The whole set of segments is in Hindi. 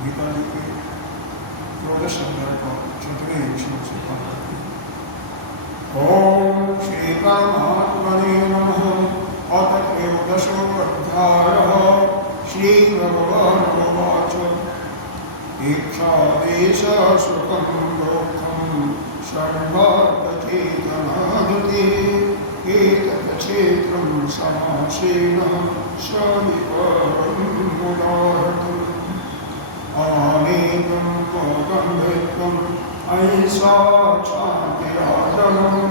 गीता जी के 14 अध्याय का 14वें श्लोक से पाठ करते हैं। ओम श्री परमात्मने नमः। अथ त्रयोदशोऽध्यायः। श्री भगवानुवाच इच्छादेशसुखं दुःखं सर्वचेतनाधृतिः एतत् क्षेत्रं समासेन सविवरम् उदाहृतम्। अनेकं गम्भीरम् अहिंसा क्षान्तिरादनम्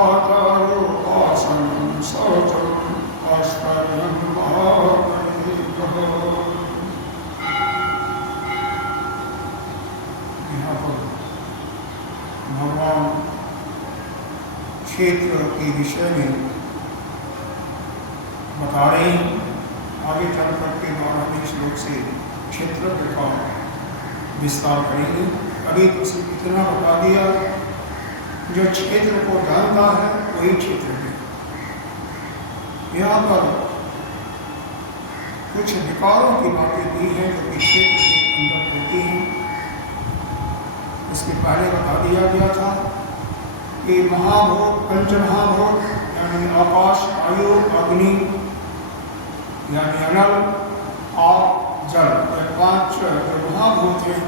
आचारोपासनं शौचम् आश्रयं महामहिमः। यहाँ पर भगवान क्षेत्र के विषय में बता रहे हैं। आगे चल करके 12वें श्लोक से क्षेत्र का विस्तार करेंगे। अभी तो सिर्फ इतना बता दिया, जो क्षेत्र को जानता है वही क्षेत्र है। यहाँ पर कुछ विकारों की बातें दी हैं जो कि क्षेत्र के अंदर होती हैं। इसके पहले बता दिया गया था कि महाभूत, पंचमहाभूत यानी आकाश, वायु, अग्नि यानी अनल, आप, जल, ये 5 जो महाभूत हैं।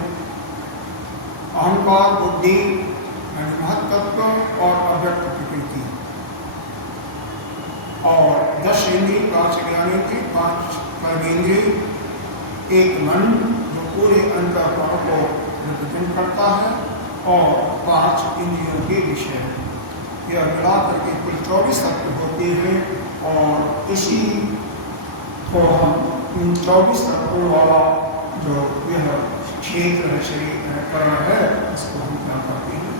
अहंकार, बुद्धि यानी महत्त्व और अव्यक्त प्रकृति, और 10 इंद्रिय, 5 ज्ञानेंद्रिय, 5 कर्मेंद्रिय, एक मन जो पूरे अंतःकरण को रिप्रेजेंट करता है, और 5 इंद्रियों के विषय। यह मिलाकर के कुल 24 तत्व होते हैं, और इसी को हम 24 तत्वों वाला जो यह क्षेत्र है, शरीर है, इसको हम क्या करते हैं?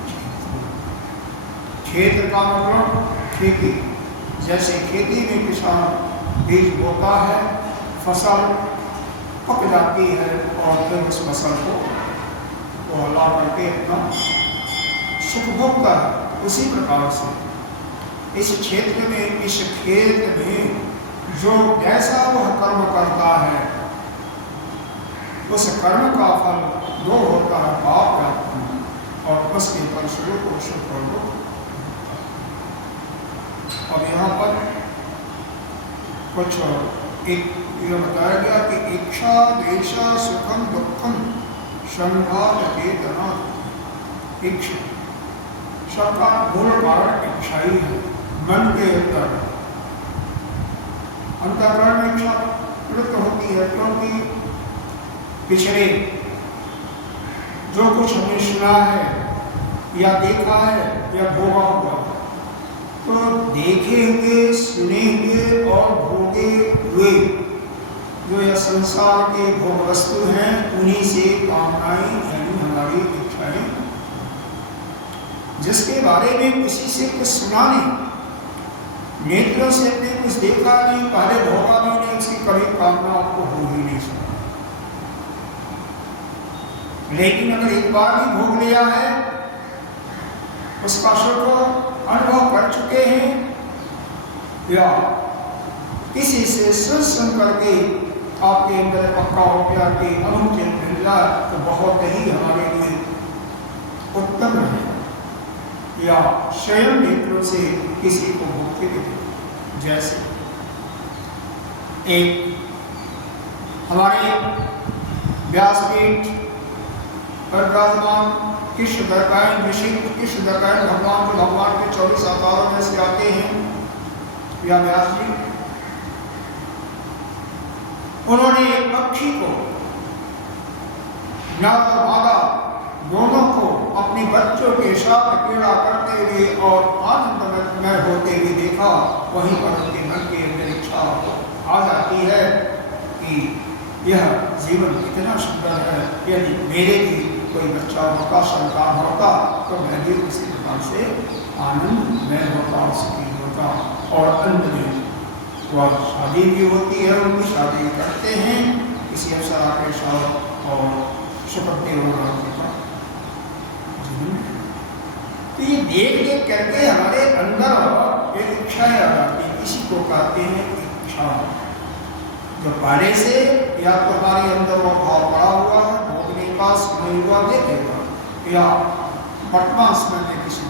क्षेत्र का मतलब खेती। जैसे खेती में किसान बीज बोता है, फसल पक जाती है, और फिर उस फसल को वो ला करके अपना सुख भोगता है। उसी प्रकार से इस क्षेत्र में, इस खेत में जो जैसा वह कर्म करता है, उस कर्म का फल 2 होता है, पाप या पुण्य, और उसके फलस्वरूप को सुख और दुख। और यहाँ पर कुछ एक यह बताया गया कि इच्छा द्वेषा सुखम दुखम संघात चेतना। इच्छा सबका मूल कारण इच्छा ही है। मन के अंदर अंतःकरण में इच्छा प्रवृत्त होती है, क्योंकि पिछले जो कुछ हमने सुना है या देखा है या भोगा हुआ, तो देखे हुए, सुने हुए और भोगे हुए जो यह संसार के भोग वस्तु हैं, उन्हीं से कामनाएं यानी हमारी इच्छाएं, जिसके बारे में किसी से कुछ सुना नहीं, नेत्रों से अपने कुछ देखा नहीं, पहले भोगा भी नहीं, उसकी कभी कामना आपको हो ही नहीं सकती। लेकिन अगर एक बार भी भोग लिया है, उसका सुख अनुभव कर चुके हैं, या किसी से सुन करके आपके अंदर पक्का हो गया कि अनुभव मिल जाए, तो बहुत ही हमारे लिए उत्तम है। या स्वयं नेत्रों से किसी को भोगते देखे। जैसे एक हमारे व्यासपीठ पर विराजमान कृष्णद्वैपायन ऋषि, कृष्णद्वैपायन भगवान जो भगवान के 24 अवतारों में से आते हैं, या व्यास जी, उन्होंने एक पक्षी को, नर और मादा दोनों को अपने बच्चों के साथ क्रीड़ा करते हुए और आनंदमय होते हुए देखा। वहीं पर उनके मन के अंदर इच्छा इच्छा आ जाती है कि यह जीवन इतना सुंदर है, यदि मेरे भी कोई बच्चा होता, संतान होता, तो मैं भी उसी प्रकार से आनंद में होता, सुखी होता। और अंत में वह शादी भी होती है, उनकी शादी करते हैं किसी अवसर के साथ और सुपत्ति होगा। तो ये देख करके हमारे अंदर एक इच्छा आ जाती है, इसी को कहते हैं इच्छा। जो पहले से या तो हमारे अंदर वो भाव पड़ा हुआ है, भोगने का समय हुआ देखेगा, या वर्तमान समय में किसी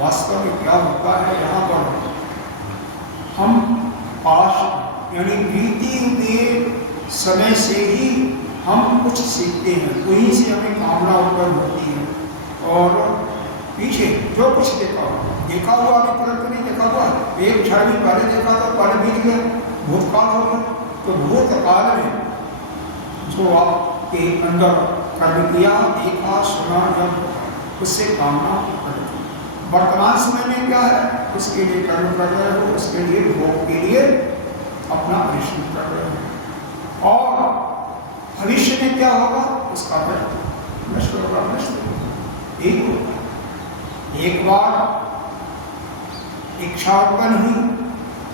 वास्तव में क्या होता है, यहाँ पर हम पास यानी बीती हुए समय से ही हम कुछ सीखते हैं, वहीं से हमें कामना उत्पन्न होती है। और पीछे जो कुछ देखा हुआ अभी तुरंत नहीं देखा हुआ, एक क्षण भी पहले देखा तो पहले बीत गया, भूतकाल हो गया। तो भूतकाल में जो आपके अंदर कर्म किया, देखा, सुना, जब उससे कामना करती। वर्तमान समय में क्या है, उसके लिए कर्म कर रहे हो, उसके लिए भोग के लिए अपना परिश्रम कर रहे हो। और भविष्य में क्या होगा, उसका नष्ट होगा, नष्ट एक होगा। एक बार इच्छा उत्पन्न हुई,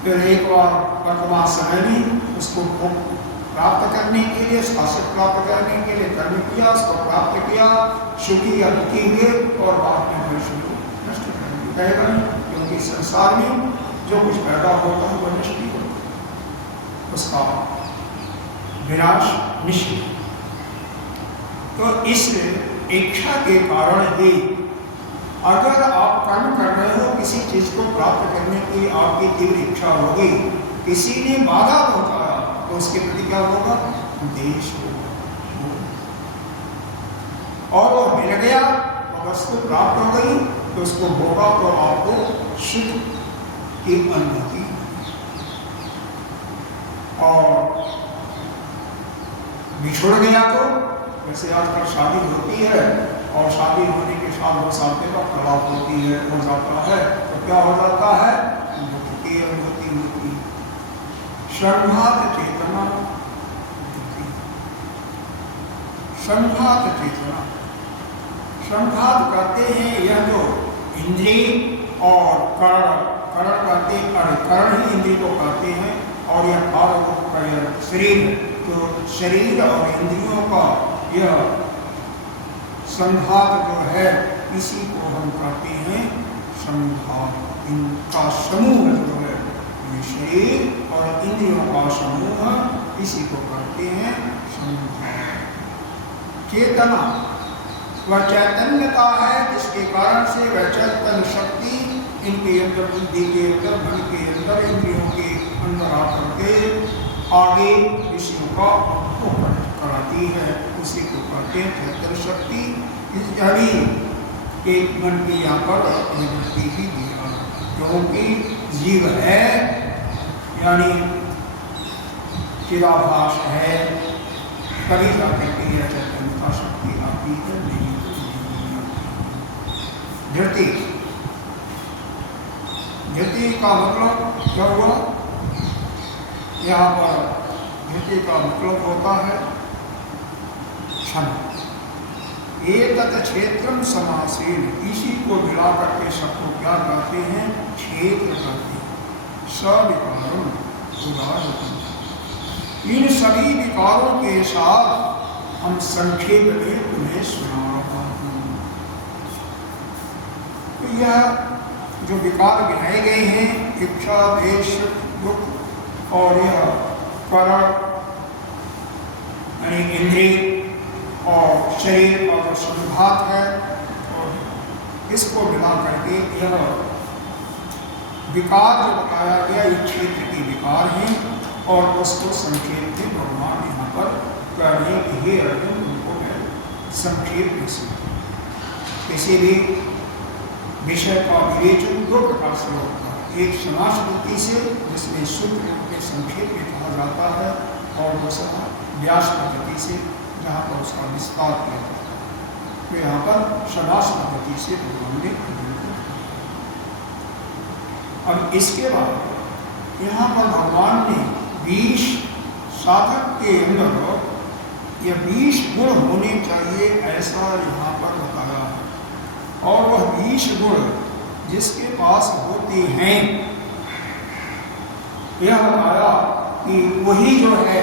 फिर एक बार वर्तमान समय में उसको प्राप्त करने के लिए, शासक प्राप्त करने के लिए कर्म किया, उसको प्राप्त किया, सुखी या दुखी हुए, और बाद में भविष्य को नष्ट करने कहेगा नहीं, क्योंकि संसार में जो कुछ पैदा होता है वह नष्ट ही होता है, उसका विनाश निश्चित। तो इस इच्छा के कारण ही अगर आप कर्म कर रहे हो, किसी चीज को प्राप्त करने की आपकी तीव्र इच्छा होगी, किसी ने बाधा पहुंचाया तो उसके प्रति क्या होगा, देश होगा, और वो मिल गया, वस्तु प्राप्त हो गई, तो उसको होगा तो आपको सुख की अनुभूति। और बिछुड़ गया तो वैसे आजकल शादी होती है, और शादी होने के साथ 2 साल के बाद तलाक होती है, हो जाता है, तो क्या हो जाता है, दुख की अनुभूति होती है। संघात चेतना, संघात चेतना, संघात कहते हैं यह जो इंद्रिय और कर्ण, कर्ण कहते हैं, कर्ण ही इंद्रिय को कहते हैं, और यह कार्य शरीर, तो शरीर और इंद्रियों का यह संघात जो है, इसी को हम कहते हैं संघात। इनका समूह जो है, शरीर और इंद्रियों का समूह, इसी को कहते हैं संघात। चेतना वह चैतन्यता है जिसके कारण से वह चैतन्य शक्ति इनके अंदर, बुद्धि के अंदर, मन के अंदर, इंद्रियों के अंदर आकर के आगे विषयों का अनुभव कराती है, उसी को कहते हैं चैतन्य शक्ति। इस यानी एक मन की यहाँ पर अनुभूति ही दिया, क्योंकि जीव है यानी चिदाभास है, कभी जाकर के यह चैतन्यता शक्ति आती है, नहीं धृति। धृति का मतलब क्या हुआ, यहाँ पर धृति का मतलब होता है क्षण। एतत् क्षेत्रम समासेन, इसी को मिला करके सबको क्या कहते हैं, क्षेत्र कहते हैं। सविकारम उदाहरण, इन सभी विकारों के साथ हम संक्षेप में तुम्हें सुना रहा हूँ। तो यह जो विकार गिनाए गए हैं, इच्छा, द्वेष, दुख और यह करण यानी इंद्रिय और शरीर का जो संघात है, और इसको मिला करके यह विकार जो बताया गया, ये क्षेत्र के विकार हैं, और उसको संक्षेप में भगवान यहाँ पर कह रहे हैं कि हे अर्जुन, उनको मैं संक्षेप में सुना। किसी भी विषय का विवेचन 2 प्रकार से होता है, एक समास वृत्ति से जिसमें सूत्र में संक्षेप में कहा जाता है, और दूसरा व्यास पद्धति से जहाँ पर उसका विस्तार किया जाता है। तो यहाँ पर समास पद्धति से भगवान ने। अब इसके बाद यहाँ पर भगवान ने 20 साधक के अंदर ये 20 गुण होने चाहिए ऐसा यहाँ पर बताया है। और वह 20 गुण जिसके पास होते हैं, यह बताया कि वही जो है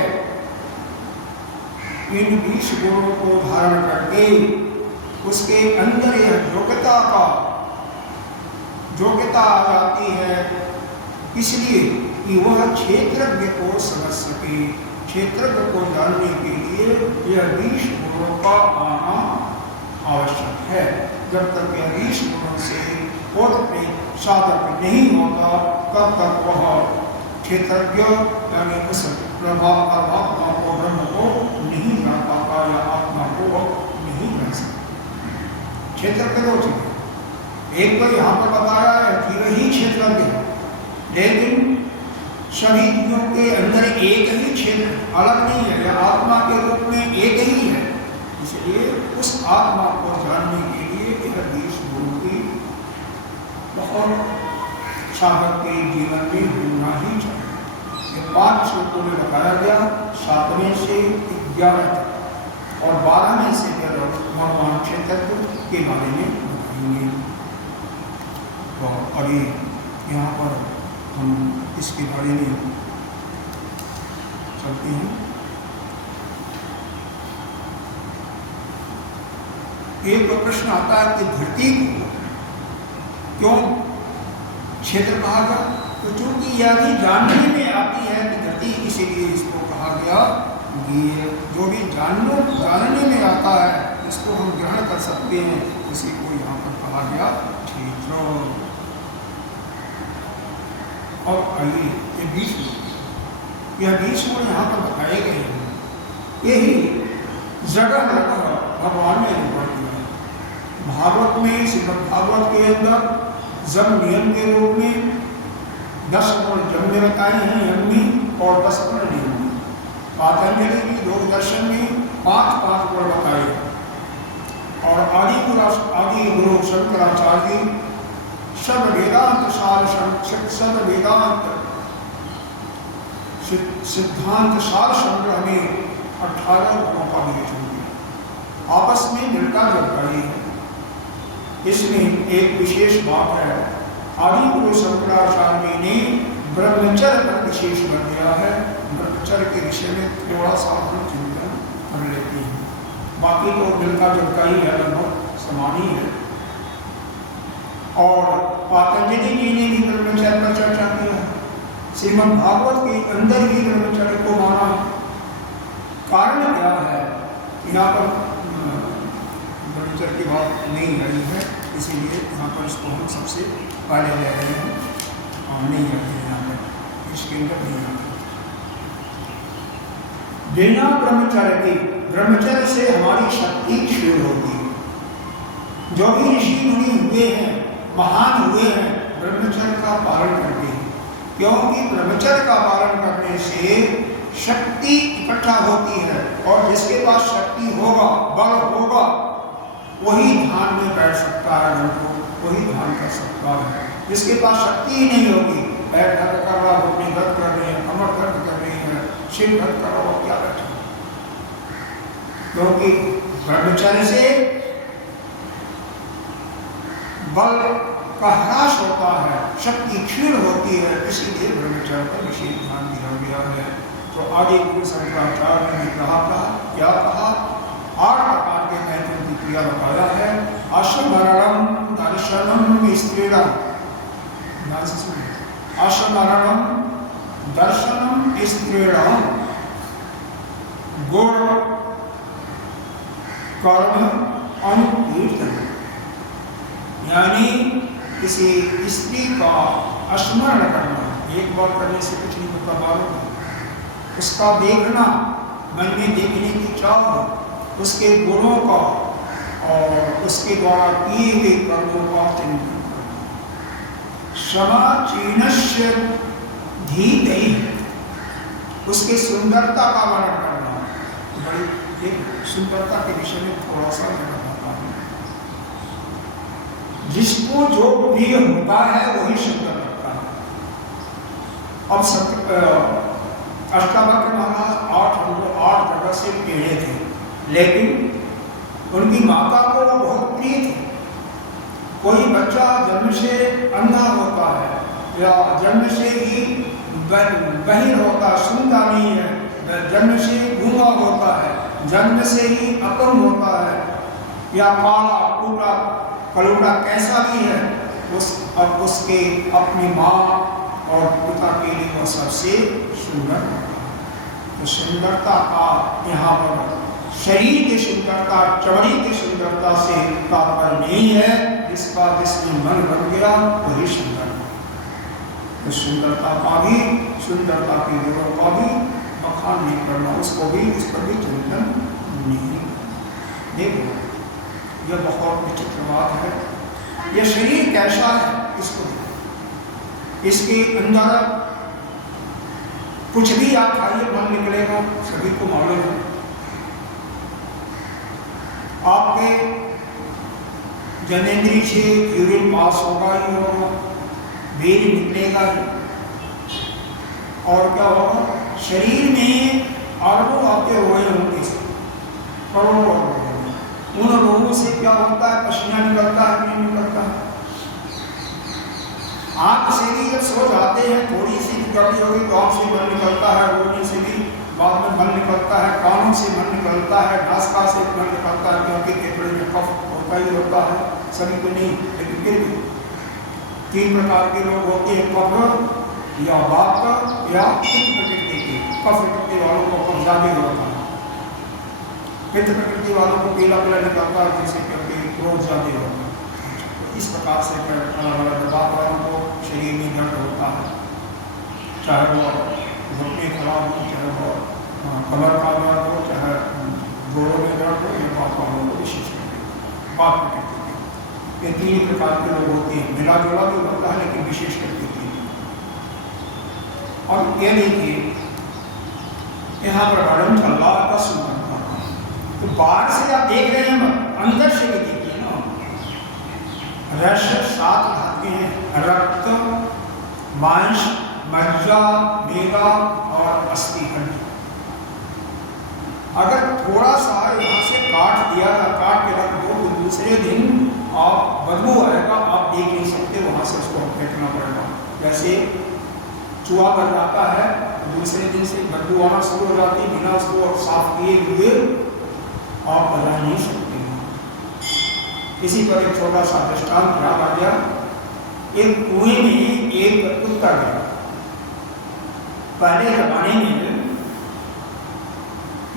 इन 20 गुणों को धारण करके उसके अंदर यह योग्यता आ जाती है, इसलिए कि वह क्षेत्रज्ञ को समझ सके। क्षेत्रज्ञ को जानने के लिए यह 20 गुणों का आना आवश्यक है। जब तक यह 20 गुणों से साधक नहीं होता, तब तक वह क्षेत्रज्ञ यानी उस परमात्मा को, ब्रह्म को नहीं जान पाता या आत्मा को नहीं जान सकता। क्षेत्रज्ञ दो चीजें, एक तो यहाँ पर बताया है जीव ही क्षेत्रज्ञ है, लेकिन सभी जीवों के अंदर एक ही क्षेत्र, अलग नहीं है, या आत्मा के रूप में एक ही है। इसलिए उस आत्मा को जानने के लिए यह 20 गुणों की बहुत साधक के जीवन में होना ही चाहिए। ये 5 श्लोकों में बताया गया, 7वें से 11 तक, और 12वें से भगवान क्षेत्रज्ञ के बारे में बताएंगे। तो अभी यहाँ पर हम इसके बारे में चलते हैं। एक प्रश्न आता है कि धरती को क्यों क्षेत्र कहा गया? तो चूंकि यह भी जानने में आती है कि धरती, इसीलिए इसको कहा गया कि जो भी जानने में आता है इसको हम ग्रहण कर सकते हैं, इसी को यहाँ पर कहा गया क्षेत्र। और आइए ये 20 गुण यहाँ पर बताए गए हैं, यही जगह भगवान ने निरूपण किया है। भागवत में, श्रीमद् भागवत के अंदर जम नियम के रूप में 10 गुण जम में बताए हैं, यम में, और 10 गुण नियम में। पातंजलि की योग दर्शन में 5 गुण बताए, और आदि गुरु शंकराचार्य सब वेदांत सिद्धांत सार संग्रह में 18 गुणों का विवेचन किया, आपस में मिलता जुलता ही है। इसमें एक विशेष बात है, आदि गुरु शंकराचार्य ने ब्रह्मचर्य पर विशेष कर दिया है। ब्रह्मचर्य के विषय में थोड़ा सा हम चिंतन कर लेते हैं, बाकी तो मिलता जुलता ही है, लगभग समान ही है। और पातंजलि जी ने भी ब्रह्मचर्य पर चर्चा किया है, श्रीमद् भागवत के अंदर भी ब्रह्मचर्य को माना। कारण क्या है? यहाँ पर ब्रह्मचर्य की बात नहीं रही है, इसीलिए यहाँ पर इसको हम सबसे पहले ले रहे हैं, और नहीं आते हैं यहाँ पर, इसके अंदर नहीं आते। बिना ब्रह्मचर्य के, ब्रह्मचर्य से हमारी शक्ति क्षीण होती है। जो भी ऋषि मुनि हुए हैं, महान हुए हैं, ब्रह्मचर्य का पालन करते हैं, क्योंकि ब्रह्मचर्य का पालन करने से शक्ति इकट्ठा होती है, और जिसके पास शक्ति होगा, बल होगा, वही ध्यान में बैठ सकता है, वही ध्यान कर सकता है। जिसके पास शक्ति ही नहीं होगी, पैर दर्द कर रहा, घुटने दर्द कर रहे हैं, कमर दर्द कर रही है, सिर दर्द कर रहा हो, क्या बैठे? क्योंकि ब्रह्मचर्य से बल का ह्रास होता है, शक्ति क्षीण होती है, इसीलिए ब्रह्मचर्य पर विशेष ध्यान दिया गया है। तो आगे गुरु शंकराचार्य ने क्या कहा? 8 प्रकार के मैत्रों की क्रिया बताया है। अश्मरणम दर्शनम स्त्रीणम, अश्मरणम दर्शनम स्त्रीणम, गुण कर्म अनुकीर्तन, यानी किसी स्त्री का स्मरण करना, एक बार करने से कुछ नहीं होता, बार उसका देखना, मन में देखने की चाह, उसके गुणों का और उसके द्वारा किए हुए कर्मों का चिंतन करना। समाचीनस्य धीतै, उसके सुंदरता का वर्णन करना। बड़ी एक सुंदरता के विषय में थोड़ा सा मैं बताता हूँ। जिसको जो प्रिय होता है वही सुंदर लगता है, अब अष्टावक्र महाराज 8 जगह से टेढ़े थे, लेकिन उनकी माता को वो बहुत प्रिय थे। कोई बच्चा जन्म से अंधा होता है या जन्म से ही बहिर होता है, सुनता नहीं है, जन्म से गूंगा होता है, जन्म से ही अपंग होता है, या काला टूटा कलूटा कैसा भी है, उसके अपनी माँ और पिता के लिए वह सबसे सुंदर होता है। तो सुंदरता का यहाँ पर शरीर की सुंदरता, चमड़ी की सुंदरता से तात्पर्य नहीं है। जिसमें मन बन गया वही सुंदर है। तो सुंदरता का भी, सुंदरता की गुणों का भी बखान नहीं करना, उसको भी, उस पर भी चिंतन नहीं। देखो यह बहुत विचित्र बात है। यह शरीर कैसा है इसको देखो, इसके अंदर कुछ भी आप खाइए मन निकलेगा, सभी को मालूम है। आपके जनेंद्रिय से यूरिन पास होगा ही होगा, बेल निकलेगा ही, और क्या होगा, शरीर में अरबों आपके रोए होंगे, करोड़ों रोए। उन रोगों से क्या होता है, पसीना निकलता है, नहीं निकलता है। आंख से भी जब सो जाते हैं, थोड़ी सी गड़बड़ी होगी तो आंख से मन निकलता है, रोने से भी बाद में मन निकलता है, कानों से मन निकलता है, नासिका से मन निकलता है, क्योंकि फेफड़े में कफ होता ही होता है। सभी को नहीं, लेकिन फिर भी 3 प्रकार के लोग होते हैं, कफ या वात या पित्त प्रकृति के। कफ प्रकृति वालों को कफ ज्यादा होता है, पित्त प्रकृति वालों को पीला पीला निकलता है, जैसे क्योंकि क्रोध ज्यादा होता है। इस प्रकार से दबाव वालों को शरीर में दर्द होता है, चाहे वो घुटने खराब हो, चाहे वो कमर का दर्द हो, चाहे जोड़ों में दर्द हो, या बात वालों को विशेष बात प्रकृति के। ये 3 प्रकार के लोग होते हैं, मिला जुला भी होता है, लेकिन विशेष करके 3। और ये देखिए यहाँ पर वर्णन चल रहा है सुंदरता। तो बाहर से आप देख रहे हैं, अंदर से भी देखिए ना। रस 7 धातुएं हैं, रक्त, मांस, मज्जा, मेदा और अस्थि हड्डी। अगर थोड़ा सा यहाँ से काट दिया, काट के रख दो, तो दूसरे दिन आप बदबू आएगा, आप देख नहीं सकते, वहाँ से उसको फेंकना पड़ेगा। जैसे चूहा बन जाता है, दूसरे दिन से बदबू आना शुरू हो जाती है, बिना उसको साफ किए हुए आप बना नहीं सकते हैं। इसी पर एक छोटा सा दृष्टांत याद आ गया। एक कुएं में एक कुत्ता गया। पहले जमाने में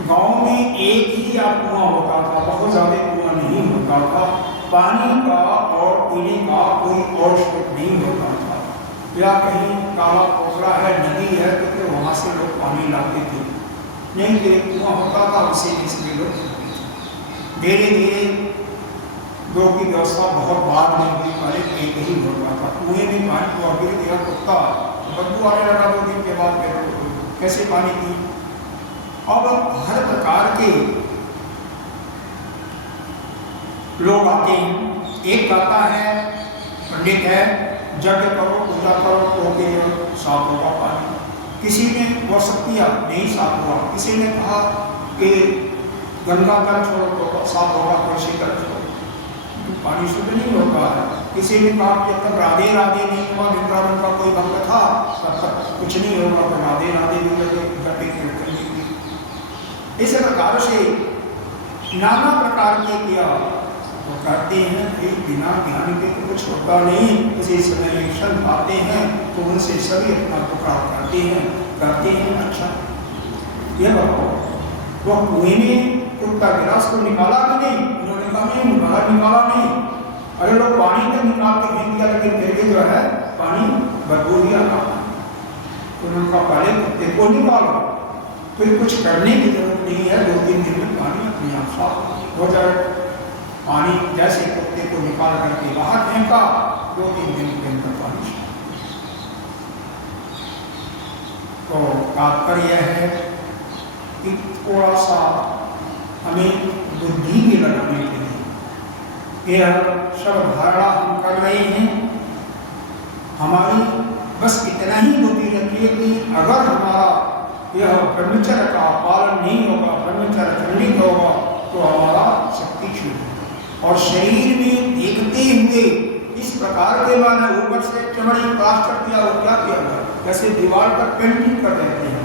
गांव में एक ही या कुआं होता था, बहुत ज्यादा कुआं नहीं होता था। पानी का और पीने का कोई और स्रोत नहीं होता था, या कहीं काला पोखरा है, नदी है, तो फिर वहाँ से लोग पानी लाते थे। नहीं तो एक कुआं होता था, उसे इसलिए लोग धीरे धीरे दो की व्यवस्था बहुत बाद में हुई, पहले एक ही होता था। कुएं में पानी को गिर गया, कुत्ता बदबू आने लगा 2 दिन के बाद, कैसे पानी पी। अब हर प्रकार के लोग आते हैं। एक कहता है, पंडित है, यज्ञ करो, पूजा करो, तो फिर साफ होगा पानी। किसी ने वो शक्तियाँ नहीं साफ हुआ। किसी ने कहा कि गंगा जल छोड़ो तो साफ होगा, तुलसी जल छोड़ो, पानी शुद्ध नहीं होता है। किसी ने कहा कि जब तक राधे राधे नहीं हुआ, वृंदावन का कोई भक्त था, तब तक कुछ नहीं होगा, तो राधे राधे भी लगे, जटे कीर्तन की। इस प्रकार से नाना प्रकार के किया वो करते हैं। कि बिना ज्ञान के तो कुछ होता नहीं। किसी समय एक संत आते हैं तो उनसे सभी अपना पुकार करते हैं। अच्छा ये बताओ, वो कुएं में कुत्ता गिरा, उसको निकाला कि नहीं? उन्होंने कहा नहीं, निकाला नहीं। अरे लोग पानी तक निकाल के फेंक दिया, लेकिन फिर भी जो है पानी बदबू दिया था। तो उन्होंने कहा पहले कुत्ते को निकालो, फिर कुछ करने की जरूरत नहीं है, 2-3 दिन में पानी अपने आप साफ हो जाए। पानी जैसे कुत्ते को निकाल करके बाहर फेंका, 2-3 दिन के अंदर पानी। तो तात्पर्य है कि थोड़ा सा हमें बुद्धि की लगाने के लिए यह सब धारणा हम कर रहे हैं। हमारी बस इतना ही बुद्धि रखिए कि अगर हमारा यह ब्रह्मचर्य का पालन नहीं होगा, ब्रह्मचर्य खंडित होगा, तो हमारा शक्ति क्षीण होगा। और शरीर में देखते हुए इस प्रकार के माने ऊपर से चमड़ी प्लास्टर किया हो, क्या किया गया, जैसे दीवार पर पेंटिंग कर देते हैं।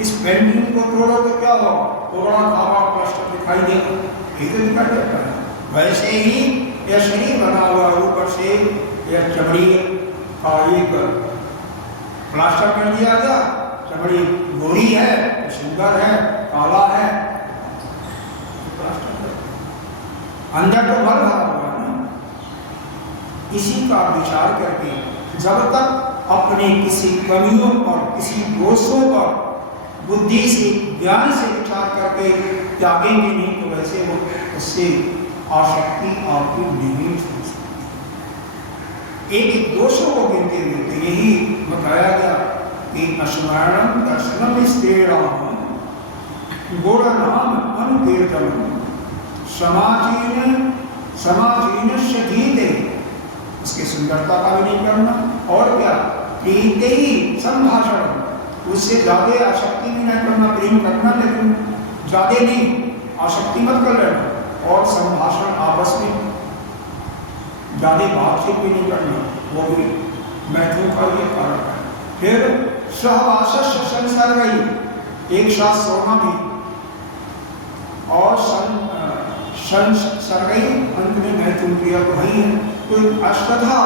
इस पेंटिंग को तोड़ो तो क्या होगा, तोड़ा खावा प्लास्टर दिखाई देगा, ये तो दिखाई देता है। वैसे ही यह शरीर बना हुआ ऊपर से यह चमड़ी का एक प्लास्टर कर दिया गया। चमड़ी गोरी है, सुंदर है, काला है, प्लास्टर अंदर तो मर रहा होगा ना। इसी का विचार करके जब तक अपने किसी कमियों और किसी दोषों पर बुद्धि से, ज्ञान से विचार करके त्यागेंगे नहीं, तो वैसे वो उससे आसक्ति आपकी नहीं हो सकती। एक दोषों को गिनते हुए तो यही बताया गया कि अस्मरणम दर्शनम स्त्रीणाम गुणनाम अनुकीर्तनम समाजीन शधीते, उसकी सुंदरता का भी नहीं करना, और क्या प्रीते ही संभाषण, उससे ज्यादा आसक्ति भी नहीं करना, प्रेम करना लेकिन ज्यादा नहीं, आसक्ति मत कर लेना। और संभाषण आपस में ज्यादा बातचीत भी नहीं करना, वो भी मैथुन का ये कारण है। फिर सहवास संसर्ग, एक साथ सोना भी, और संसर्ग अंत में मैथुन क्रिया तो ही है। तो अष्टधा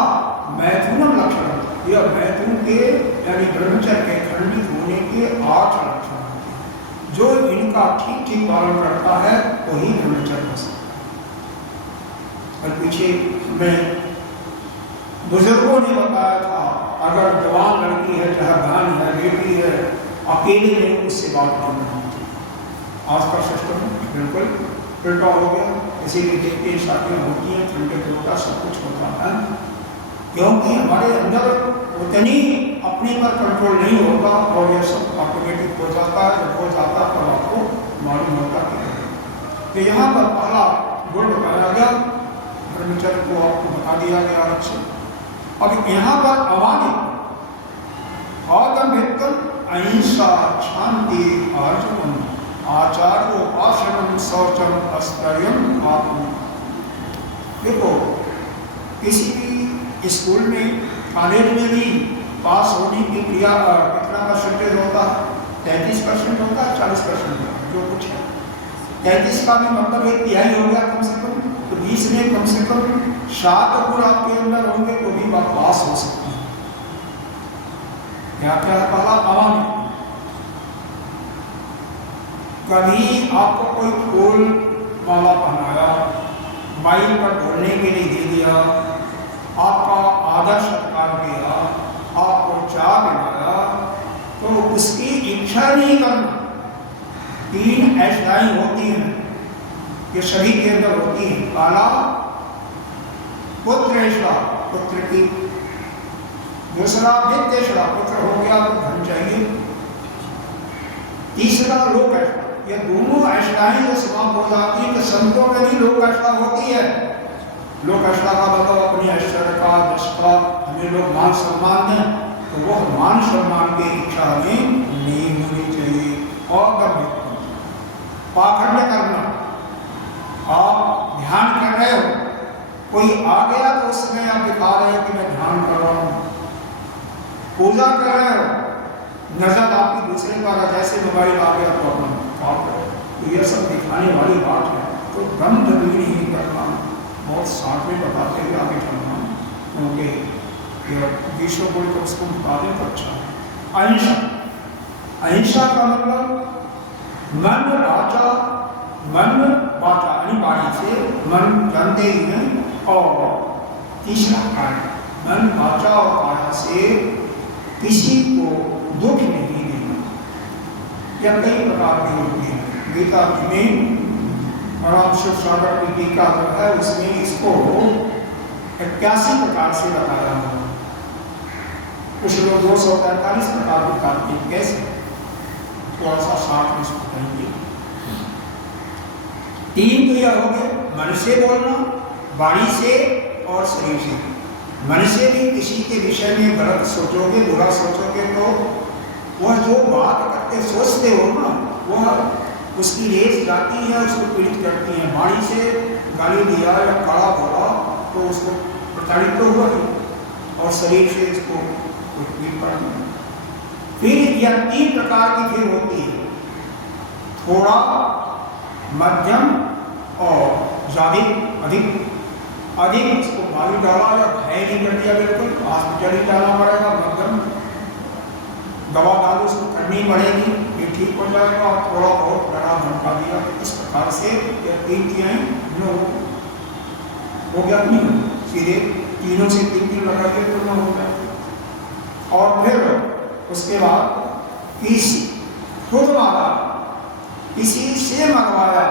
मैथुनम लक्षण, यह मैथुन के यानी ब्रह्मचर्य के खंडित होने के 8 लक्षण हैं। जो इनका ठीक ठीक पालन करता है वही ब्रह्मचर्य हो सकता है। और पीछे में बुजुर्गों ने बताया था, अगर जवान लड़की है, चाहे बहन है, बेटी है, अकेले में उससे बात नहीं करनी चाहिए। आज का सिस्टम बिल्कुल उल्टा हो गया। इसीलिए देखते शादियाँ होती हैं, ठंडे का सब कुछ होता है, क्योंकि हमारे अंदर उतनी अपने पर कंट्रोल नहीं होता और यह सब ऑटोमेटिक हो जाता है। जब हो जाता है तो आपको मालूम होता है। तो यहाँ पर पहला गुण बताया गया, ब्रह्मचर्य को आपको बता दिया गया अलग से। अब यहाँ पर अमानित आगम्यत्व अहिंसा शांति आर्जवम आचार्योपासनम शौचम अस्त्रयम आत्म। देखो, किसी भी स्कूल में, कॉलेज में भी पास होने की क्रिया कितना परसेंटेज होता है? 33% होता है, 40% जो कुछ है। 33 का भी मतलब 1/3 हो गया कम से कम। तो 20 में कम से कम 7 गुण आपके अंदर होंगे तो भी आप पास हो सकते हैं। क्या क्या है? पहला अमानित, कभी आपको कोई फूल माला पहनाया, बाइक पर बोलने के लिए दे दिया, आपका आदर सत्कार किया, आपको चाय पिलाया, तो उसकी इच्छा नहीं करना। 3 ऐशाएं होती हैं, ये सभी के अंदर होती हैं। पहला पुत्र ऐशा, पुत्र की। दूसरा वित्तेशा, पुत्र हो गया तो धन चाहिए। तीसरा लोक ऐशा। ये दोनों ऐशाएं जो समाप्त हो जाती है तो संतों में भी लोक ऐशा होती है। लोक ऐशा का मतलब अपनी ऐश्वर्य का, यश का, हमें लोग मान सम्मान दें, तो वह मान सम्मान की इच्छा हमें नहीं होनी चाहिए। और पाखंड करना, आप ध्यान कर रहे हो, कोई आ गया तो उस समय आप दिखा रहे हो कि मैं ध्यान कर रहा हूँ, पूजा कर रहे हो, नजर आपकी दूसरे पर, जैसे मोबाइल आ गया तो अपना काम करो, तो यह सब दिखाने वाली बात है। तो ब्रह्म भी नहीं करना, बहुत साथ में बताते हुए आगे चलना, क्योंकि विश्व गुण को उसको बता दें तो अच्छा है। अहिंसा, अहिंसा का मतलब मन वाचा यानी वाणी से, मन जानते ही हैं, और तीसरा काया, मन वाचा और काया से किसी को दुख नहीं देना। यह कई प्रकार की होती है। गीता में राम शिव सागर की टीका जो है उसमें इसको 81 प्रकार से बताया हुआ। कुछ लोग 243 प्रकार बताते हैं। कैसे? थोड़ा सा साथ में इसको कहेंगे। 3 तो यह हो गए, मन से बोलना, वाणी से और शरीर से। मन से भी किसी के विषय में गलत सोचोगे, बुरा सोचोगे तो वह जो बात करते सोचते हो ना, वह उसकी रेस जाती है, उसको पीड़ित करती है। वाणी से गाली दिया या कड़ा बोला तो उसको प्रताड़ित तो हुआ ही, और शरीर से इसको कुछ पीड़ पड़ती है। फिर यह 3 प्रकार की फिर होती है, थोड़ा, मध्यम और ज्यादा, अधिक। अधिक उसको मारी डाला या भय नहीं कर दिया, बिल्कुल हॉस्पिटल ही डालना पड़ेगा। मध्यम दवा डालो, उसको करनी पड़ेगी, ये ठीक हो जाएगा। और थोड़ा बहुत डरा धमका दिया, इस प्रकार से यह 3 तिहाई हो गया। नहीं सीधे तीनों से 3 लगाइए तो न हो जाए। और फिर उसके बाद किसी खुद मारा, किसी से मंगवाया,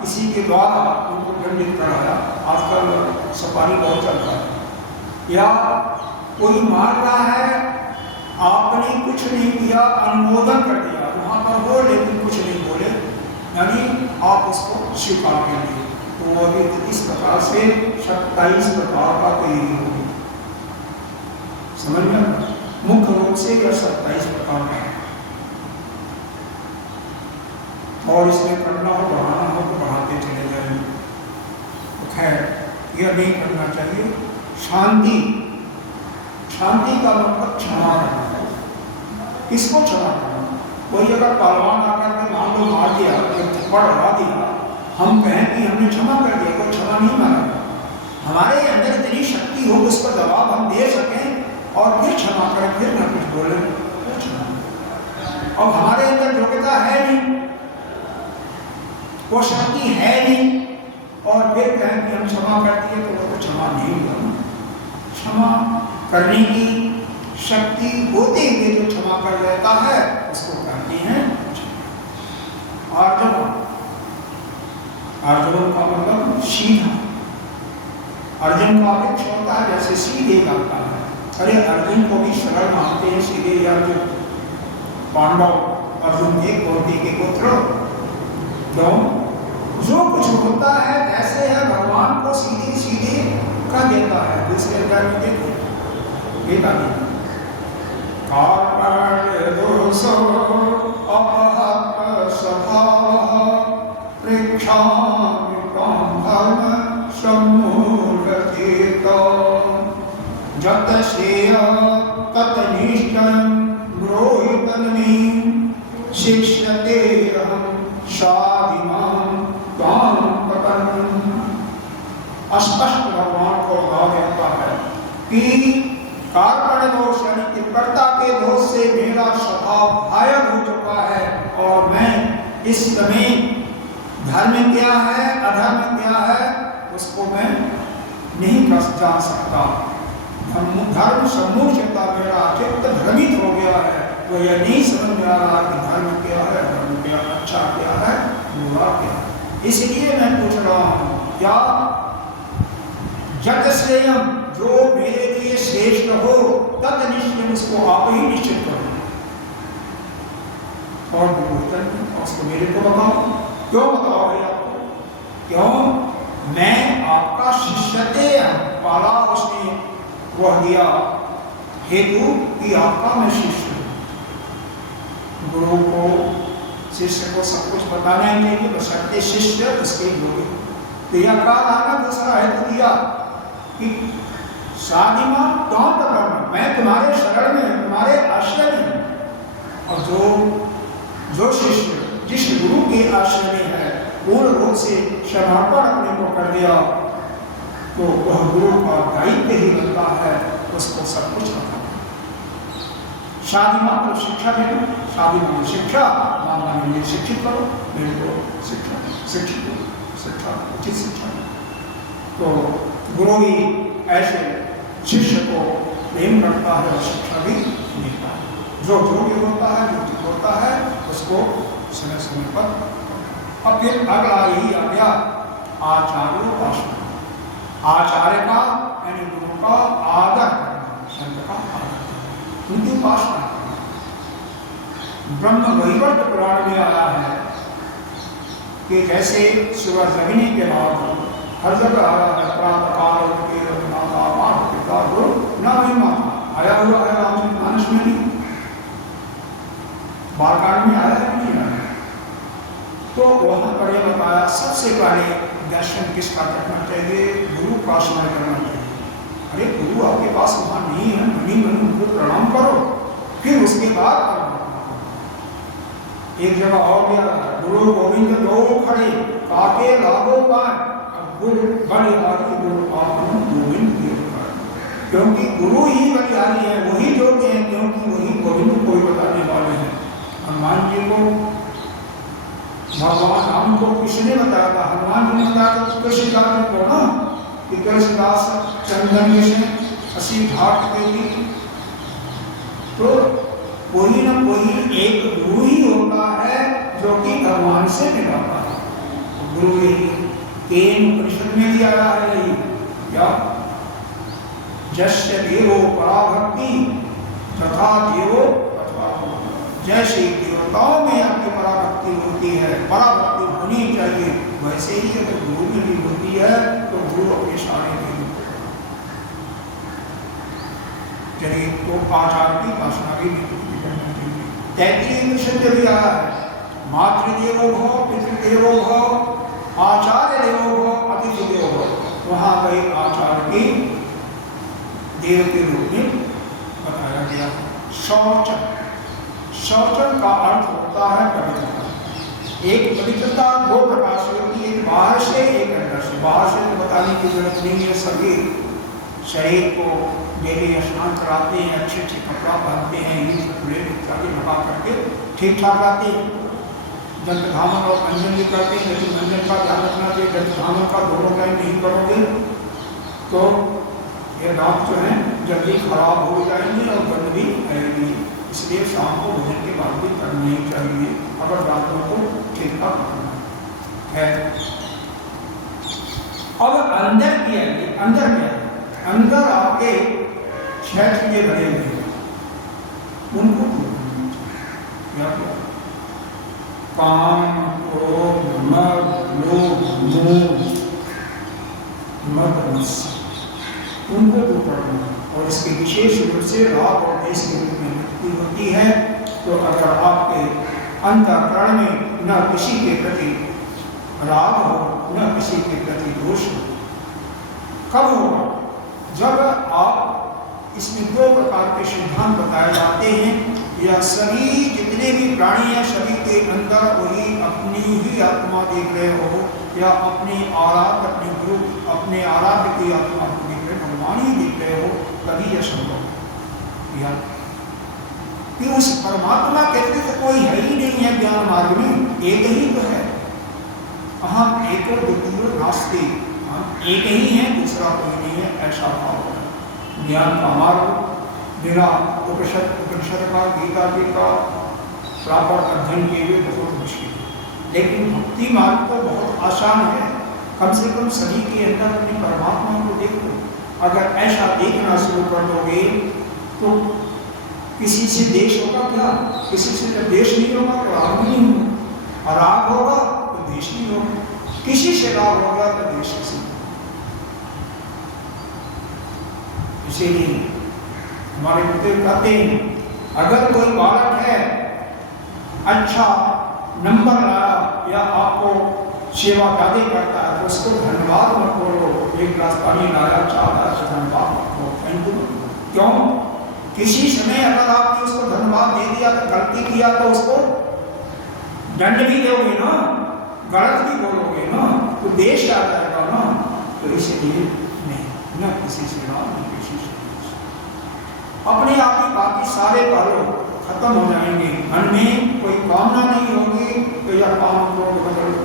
किसी के द्वारा उनको दंडित कराया। आजकल सफारी बहुत चल रहा है। या कोई मार रहा है, आपने कुछ नहीं किया, अनुमोदन कर दिया, वहां पर हो लेकिन कुछ नहीं बोले, यानी आप उसको स्वीकार कर लिए, तो अभी इस प्रकार से 27 प्रकार का तैयारी होगी। समझ में? मुख्य रूप से यह 27 प्रकार का है। और इसमें करना हो, बढ़ाना हो तो बढ़ाते चले जाएंगे। तो खैर, यह नहीं करना चाहिए। शांति, शांति का मतलब क्षमा करना। किसको क्षमा करना? कोई अगर पहलवान आकर के मान लो मार दिया, एक थप्पड़ लगा दिया, हम कहें कि हमने क्षमा कर दिया, कोई क्षमा नहीं मांगा। हमारे अंदर इतनी शक्ति हो उसका जवाब हम दे सकें और फिर क्षमा करें, फिर ना कुछ बोले, और हमारे अंदर योग्यता है नहीं, वो शक्ति है नहीं, और फिर कहें कि हम क्षमा कर दिए तो वो क्षमा नहीं हुआ। क्षमा करने की शक्ति होते हुए जो क्षमा कर लेता है उसको कहते हैं आर्जव। आर्जव का मतलब सीधा। अर्जुन का अपेक्षा होता है जैसे सीधे करता है। अरे अर्जुन को भी सरल मानते हैं, सीधे। या जो पांडव अर्जुन थे, कौरवी के पुत्र, क्यों? जो कुछ होता है ऐसे है, भगवान को सीधे सीधे कर देता है। दूसरे अध्याय में देखो, गीता में दोषो अपहत स्वभावः प्रेक्षामि त्वां धर्म सम्मूढचेतो यत् श्रेय तत् निश्चयं ब्रूहि तन्मे शिक्ष्यते अहं साधिमां त्वां पतन्। स्पष्ट भगवान को बता देता है कि कार्पण्य दोष यानी कृपणता के दोष से मेरा स्वभाव घायल हो चुका है, और मैं इस समय धर्म क्या है अधर्म क्या है उसको मैं नहीं जान सकता। धर्म सम्मूढ़ता, मेरा चित्त भ्रमित हो गया है, वो यह नहीं समझ में आ रहा कि धर्म क्या है, धर्म क्या, अच्छा क्या है, बुरा क्या है। इसलिए मैं पूछ रहा हूँ, क्या यत् श्रेयम, जो मेरे लिए श्रेष्ठ हो, तद निश्चय, उसको आप ही निश्चित करो, और उसको मेरे को बताओ। क्यों बताओ भाई आपको? क्यों? मैं आपका शिष्यते, पाला उसने वह दिया हेतु कि आपका मैं शिष्य हूं। गुरु को, शिष्य को सब कुछ बताना ही नहीं, बशर्ते शिष्य उसके योग्य। तो यह कहा दूसरा हेतु दिया कि शादीमा कौन पकड़ना, मैं तुम्हारे शरण में, तुम्हारे आश्रय में। और जो शिष्य जिस गुरु के आश्रय में है, पूर्ण रूप से समर्पण अपने को कर दिया, तो वह गुरु का दायित्व ही बनता है उसको सब कुछ बताना। शादी मात्र शिक्षा देना, शादी मात्र शिक्षा, मामा ने शिक्षित करो, मेरे को शिक्षा, शिक्षित शिक्षा, उचित शिक्षा। तो गुरु ही ऐसे शिष्य को प्रेम करता है और शिक्षा भी देता है। जो योग्य होता है, जो उचित होता है, उसको समय समय पर। अब फिर अगला यही आ गया आचार्योपासना। आचार्य का यानी गुरु का आदर करना, संत का आदर करना, उनकी उपासना करना। ब्रह्म वैवर्त पुराण में आया है कि जैसे सूरज जगने के बाद हर जगह आ रहा है, प्रातः काल के पिता गुरु अपना महिमा आया हुआ है रामचरितमानस में भी, बालकांड में आया है नहीं आया। तो वहां पर यह बताया सबसे पहले दर्शन किसका करना चाहिए, गुरु का स्मरण करना चाहिए। अरे गुरु आपके पास वहां नहीं है, मनी मन उनको प्रणाम करो, फिर उसके बाद एक जगह और गया, गुरु गोविंद दो खड़े काके लागो पाए, गुरु बलिहारी गुरु आपन गोविंद देव, क्योंकि गुरु ही बलिहारी है, वही योग्य है, क्योंकि वही गोविंद को बताने वाले हैं। हनुमान जी को भगवान राम को किसने बताया था, हनुमान जी ने बताया तो तुलसीदास को ना, कि तुलसीदास चंदन से असी घाट देगी, तो कोई ना कोई एक गुरु ही होता है जो कि भगवान से मिलाता है। गुरु यही केन उपनिषद में भी आया है, यही क्या जस्य देवो पराभक्ति तथा देवो अथवा, जैसे देवताओं में आपकी पराभक्ति होती है, पराभक्ति होनी चाहिए, वैसे ही अगर गुरु में भी होती है तो गुरु अपने सारे देव चलिए तो आचार्य की उपासना भी करना चाहिए। 33 भी आया है, मातृदेवो भव, पितृदेवो भव, आचार्य देवो भव, अतिथि देवो भव। वहां गए आचार्य की देव के रूप में बताया गया। शौचन, शौचन का अर्थ होता है पवित्रता। एक पवित्रता दो प्रकार से होती है, एक बाहर से एक अंदर से। बाहर से तो बताने की जरूरत नहीं है, सभी शरीर को डेली स्नान कराते हैं, अच्छे अच्छे कपड़ा पहनते हैं, यूज कपड़े इत्यादि लगा करके ठीक ठाक आते हैं। दंत धामन और अंजन भी करते हैं, लेकिन अंजन का ध्यान रखना चाहिए, दंत धामन का दोनों टाइम नहीं करोगे तो ये दांत जो है जल्दी खराब हो जाएंगे और गंद भी आएगी। इसलिए शाम को भोजन के बाद भी करना नहीं चाहिए, अगर दांतों को ठीक ठाक रखना है। अब अंदर क्या है, अंदर क्या है, अंदर आपके 6 चीजें भरे हुए हैं, उनको क्या काम, क्रोध, मद, लोभ, मोह, मद, मत्सर, उनको दूर करना। और इसके विशेष रूप से राग और द्वेष के रूप में मुक्ति होती है। तो अगर आपके अंतःकरण में न किसी के प्रति राग हो, न किसी के प्रति दोष हो, कब होगा? जब आप इसमें 2 प्रकार के सिद्धांत बताए जाते हैं, या सभी जितने भी प्राणी हैं सभी के अंदर वही अपनी ही आत्मा देख रहे हो, या अपने आराध्य, अपने गुरु, अपने आराध्य की आत्मा को देख रहे, भगवान ही देख रहे हो, तभी यह संभव है। कि उस परमात्मा कहते तो कोई है ही नहीं है ज्ञान मार्ग में, एक ही तो है। हम एक रास्ते, एक ही है, दूसरा कोई नहीं है, ऐसा भाव है। ज्ञान का मार्ग बिना उपनिषद का, गीता जी का प्रॉपर अध्ययन किए हुए बहुत मुश्किल है। लेकिन भक्ति मार्ग तो बहुत आसान है, कम से कम सभी के अंदर अपने परमात्मा को देखो। अगर ऐसा देखना शुरू कर दोगे तो किसी से देश होगा क्या? किसी से जब देश नहीं होगा तो राग नहीं होगा, और राग होगा तो देश नहीं होगा। किसी से राग होगा तो देश से। इसीलिए हमारे गुरुदेव कहते हैं, अगर कोई बालक है अच्छा नंबर लाया या आपको सेवा ज़्यादा करता है तो उसको धन्यवाद मत बोलो, 1 गिलास पानी लाया, 4 गिलास धन्यवाद मत बोलो, थैंक यू। क्यों? किसी समय अगर आपने उसको धन्यवाद दे दिया तो गलती किया तो उसको दंड भी दोगे ना, गलत भी बोलोगे ना, तो देश आ जाएगा ना। तो इसलिए नहीं, न किसी से राग, न किसी से अपने आप ही बाकी सारे पहलू खत्म हो जाएंगे। मन में कोई कामना नहीं होगी तो यह काम को